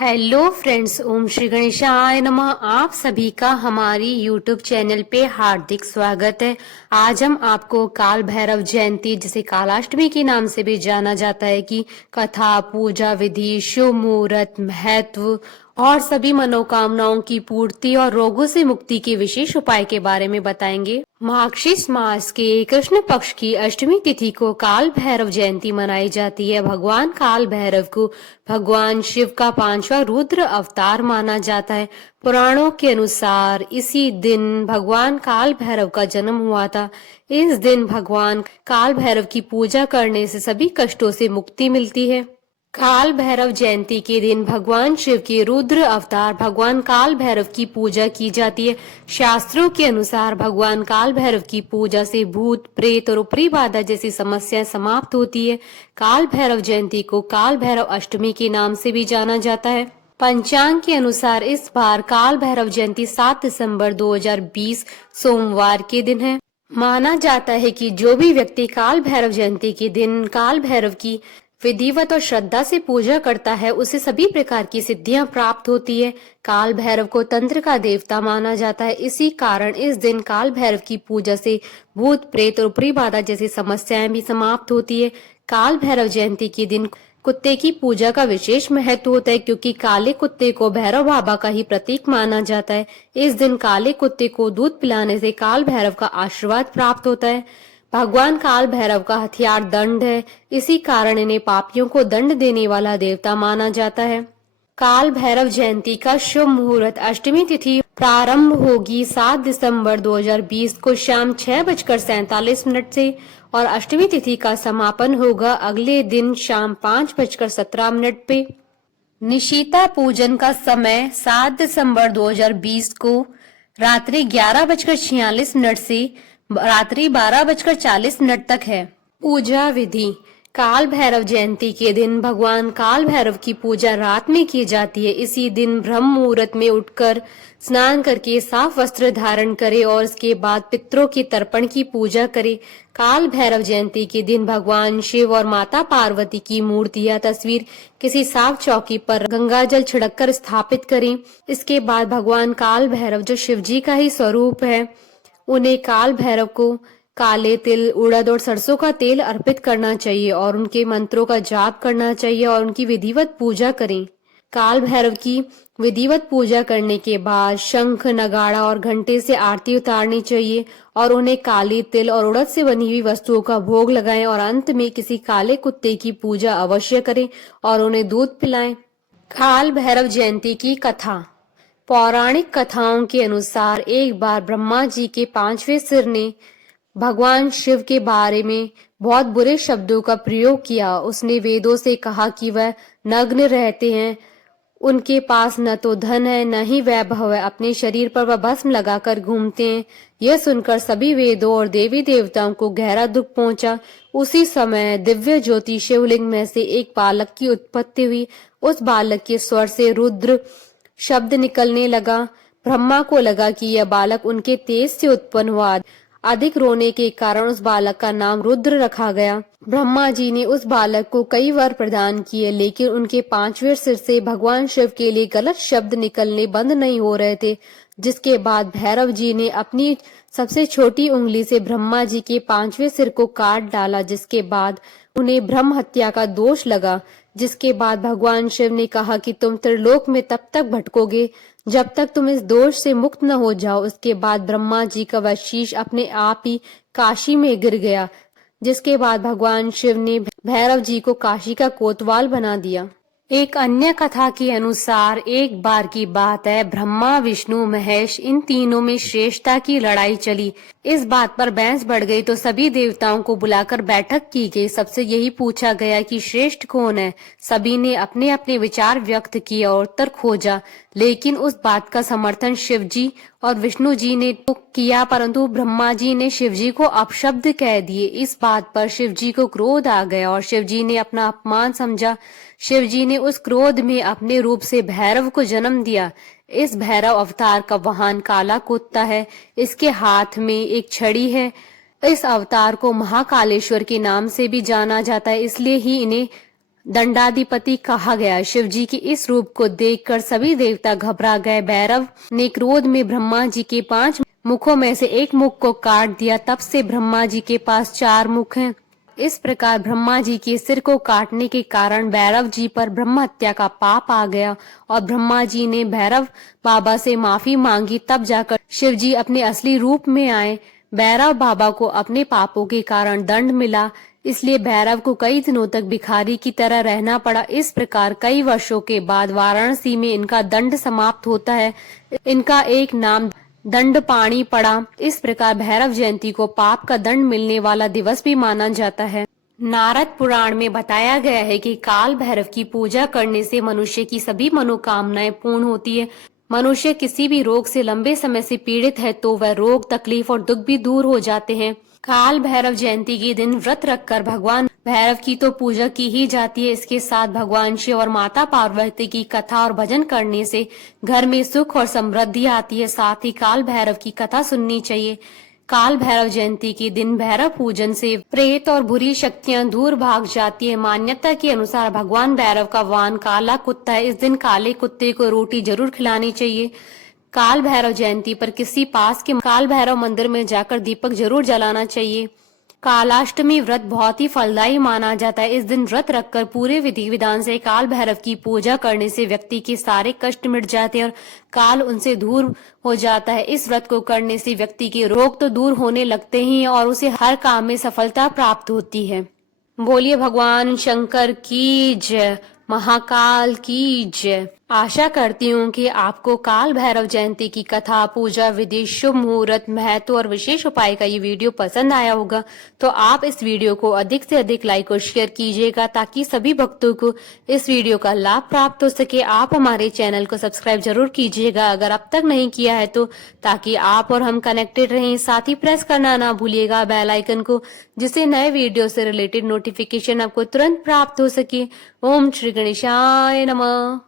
Hello friends, ओम श्री गणेशाय नमः। आप सभी का हमारी यूट्यूब चैनल पे हार्दिक स्वागत है। आज हम आपको काल भैरव जयंती, जिसे कालाष्टमी के नाम से भी जाना जाता है, की कथा, पूजा विधि, शुभ मुहूर्त, महत्व और सभी मनोकामनाओं की पूर्ति और रोगों से मुक्ति के विशेष उपाय के बारे में बताएंगे। मार्गशीर्ष मास के कृष्ण पक्ष की अष्टमी तिथि को काल भैरव जयंती मनाई जाती है। भगवान काल भैरव को भगवान शिव का पांचवा रुद्र अवतार माना जाता है। पुराणों के अनुसार इसी दिन भगवान काल भैरव का जन्म हुआ था। इस दिन भगवान काल भैरव की पूजा करने से सभी कष्टों से मुक्ति मिलती है। काल भैरव जयंती के दिन भगवान शिव के रुद्र अवतार भगवान काल भैरव की पूजा की जाती है। शास्त्रों के अनुसार भगवान काल भैरव की पूजा से भूत, प्रेत और ऊपरी बाधा जैसी समस्याएं समाप्त होती है। काल भैरव जयंती को काल भैरव अष्टमी के नाम से भी जाना जाता है। पंचांग के अनुसार इस बार काल भैरव जयंती 7 दिसंबर 2020 सोमवार के दिन है। माना जाता है कि जो भी व्यक्ति काल भैरव जयंती के दिन काल भैरव की विधिवत और श्रद्धा से पूजा करता है, उसे सभी प्रकार की सिद्धियां प्राप्त होती है। काल भैरव को तंत्र का देवता माना जाता है। इसी कारण इस दिन काल भैरव की पूजा से भूत, प्रेत और ऊपरी बाधा जैसी समस्याएं भी समाप्त होती है। काल भैरव जयंती के दिन कुत्ते की पूजा का विशेष महत्व होता है, क्योंकि काले कुत्ते को भैरव बाबा का ही प्रतीक माना जाता है। इस दिन काले कुत्ते को दूध पिलाने से काल भैरव का आशीर्वाद प्राप्त होता है। भगवान काल भैरव का हथियार दंड है, इसी कारण इन्हें पापियों को दंड देने वाला देवता माना जाता है। काल भैरव जयंती का शुभ मुहूर्त अष्टमी तिथि प्रारंभ होगी 7 दिसंबर 2020 को शाम 6:47 से और अष्टमी तिथि का समापन होगा अगले दिन शाम 5:17 पे। निशिता पूजन का समय 7 दिसंबर 2020 को रात्रि 11:46 से रात्रि 12:40 तक है। पूजा विधि। काल भैरव जयंती के दिन भगवान काल भैरव की पूजा रात में की जाती है। इसी दिन ब्रह्म मुहूर्त में उठकर स्नान करके साफ वस्त्र धारण करें और इसके बाद पितरों की तर्पण की पूजा करें। काल भैरव जयंती के दिन भगवान शिव और माता पार्वती की मूर्ति या तस्वीर किसी साफ चौकी पर गंगा जल छिड़ककर स्थापित करें। इसके बाद भगवान काल भैरव, जो शिव जी का ही स्वरूप है, उन्हें काल भैरव को काले तिल, उड़द और सरसों का तेल अर्पित करना चाहिए और उनके मंत्रों का जाप करना चाहिए और उनकी विधिवत पूजा करें। काल भैरव की विधिवत पूजा करने के बाद शंख, नगाड़ा और घंटे से आरती उतारनी चाहिए और उन्हें काली तिल और उड़द से बनी हुई वस्तुओं का भोग लगाएं और अंत में किसी काले कुत्ते की पूजा अवश्य करें और उन्हें दूध पिलाएं। काल भैरव जयंती की कथा। पौराणिक कथाओं के अनुसार एक बार ब्रह्मा जी के 5वें सिर ने भगवान शिव के बारे में बहुत बुरे शब्दों का प्रयोग किया। उसने वेदों से कहा कि वह नग्न रहते हैं, उनके पास न तो धन है न ही वैभव है, अपने शरीर पर वह भस्म लगाकर घूमते हैं। यह सुनकर सभी वेदों और देवी देवताओं को गहरा दुख पहुंचा। उसी समय दिव्य ज्योति शिवलिंग में से एक बालक की उत्पत्ति हुई। उस बालक के स्वर से रुद्र शब्द निकलने लगा। ब्रह्मा को लगा कि यह बालक उनके तेज से उत्पन्न हुआ। अधिक रोने के कारण उस बालक का नाम रुद्र रखा गया। ब्रह्मा जी ने उस बालक को कई वर प्रदान किए, लेकिन उनके 5वें सिर से भगवान शिव के लिए गलत शब्द निकलने बंद नहीं हो रहे थे। जिसके बाद भैरव जी ने अपनी सबसे छोटी उंगली से ब्रह्मा जी के 5वें सिर को काट डाला, जिसके बाद उन्हें ब्रह्म हत्या का दोष लगा। जिसके बाद भगवान शिव ने कहा कि तुम त्रिलोक में तब तक भटकोगे जब तक तुम इस दोष से मुक्त न हो जाओ। उसके बाद ब्रह्मा जी का वह शीश अपने आप ही काशी में गिर गया, जिसके बाद भगवान शिव ने भैरव जी को काशी का कोतवाल बना दिया। एक अन्य कथा के अनुसार एक बार की बात है, ब्रह्मा, विष्णु, महेश इन तीनों में श्रेष्ठता की लड़ाई चली। इस बात पर बहस बढ़ गई तो सभी देवताओं को बुलाकर बैठक की गई। सबसे यही पूछा गया कि श्रेष्ठ कौन है। सभी ने अपने अपने विचार व्यक्त किए और उत्तर खोजा, लेकिन उस बात का समर्थन शिव जी और विष्णु जी ने तो किया, परंतु ब्रह्मा जी ने शिव जी को अपशब्द कह दिए। इस बात पर शिव जी को क्रोध आ गया और शिव जी ने अपना अपमान समझा। शिव जी ने उस क्रोध में अपने रूप से भैरव को जन्म दिया। इस भैरव अवतार का वाहन काला कुत्ता है। इसके हाथ में एक छड़ी है। इस अवतार को महाकालेश्वर के नाम से भी जाना जाता है, इसलिए ही इन्हें दंडाधिपति कहा गया। शिव जी के इस रूप को देखकर सभी देवता घबरा गए। भैरव ने क्रोध में ब्रह्मा जी के 5 मुखों में से एक मुख को काट दिया। तब से ब्रह्मा जी के पास 4 मुख हैं। इस प्रकार ब्रह्मा जी के सिर को काटने के कारण भैरव जी पर ब्रह्म हत्या का पाप आ गया और ब्रह्मा जी ने भैरव बाबा से माफी मांगी। तब जाकर शिव जी अपने असली रूप में आए। भैरव बाबा को अपने पापों के कारण दंड मिला, इसलिए भैरव को कई दिनों तक भिखारी की तरह रहना पड़ा। इस प्रकार कई वर्षों के बाद वाराणसी में इनका दंड समाप्त होता है। इनका एक नाम दंडपाणी पड़ा। इस प्रकार भैरव जयंती को पाप का दंड मिलने वाला दिवस भी माना जाता है। नारद पुराण में बताया गया है कि काल भैरव की पूजा करने से मनुष्य की सभी मनोकामनाएं पूर्ण होती है। मनुष्य किसी भी रोग से लंबे समय से पीड़ित है तो वह रोग, तकलीफ और दुख भी दूर हो जाते हैं। काल भैरव जयंती के दिन व्रत रखकर भगवान भैरव की तो पूजा की ही जाती है। इसके साथ भगवान शिव और माता पार्वती की कथा और भजन करने से घर में सुख और समृद्धि आती है। साथ ही काल भैरव की कथा सुननी चाहिए। काल भैरव जयंती के दिन भैरव पूजन से प्रेत और बुरी शक्तियां दूर भाग जाती है। मान्यता के अनुसार भगवान भैरव का वाहन काला कुत्ता है। इस दिन काले कुत्ते को रोटी जरूर खिलानी चाहिए। काल भैरव जयंती पर किसी पास के काल भैरव मंदिर में जाकर दीपक जरूर जलाना चाहिए। कालाष्टमी व्रत बहुत ही फलदायी माना जाता है। इस दिन व्रत रखकर पूरे विधि विधान से काल भैरव की पूजा करने से व्यक्ति के सारे कष्ट मिट जाते हैं और काल उनसे दूर हो जाता है। इस व्रत को करने से व्यक्ति के रोग तो दूर होने लगते ही और उसे हर काम में सफलता प्राप्त होती है। बोलिए भगवान शंकर की जय, महाकाल की जय। आशा करती हूँ कि आपको काल भैरव जयंती की कथा, पूजा विधि, शुभ मुहूर्त, महत्व और विशेष उपाय का ये वीडियो पसंद आया होगा। तो आप इस वीडियो को अधिक से अधिक लाइक और शेयर कीजिएगा ताकि सभी भक्तों को इस वीडियो का लाभ प्राप्त हो सके। आप हमारे चैनल को सब्सक्राइब जरूर कीजिएगा अगर अब तक नहीं किया है तो, ताकि आप और हम कनेक्टेड रहें। साथ ही प्रेस करना ना भूलिएगा बेल आइकन को, जिससे नए वीडियो से रिलेटेड नोटिफिकेशन आपको तुरंत प्राप्त हो सके। ओम श्री गणेशाय नमः।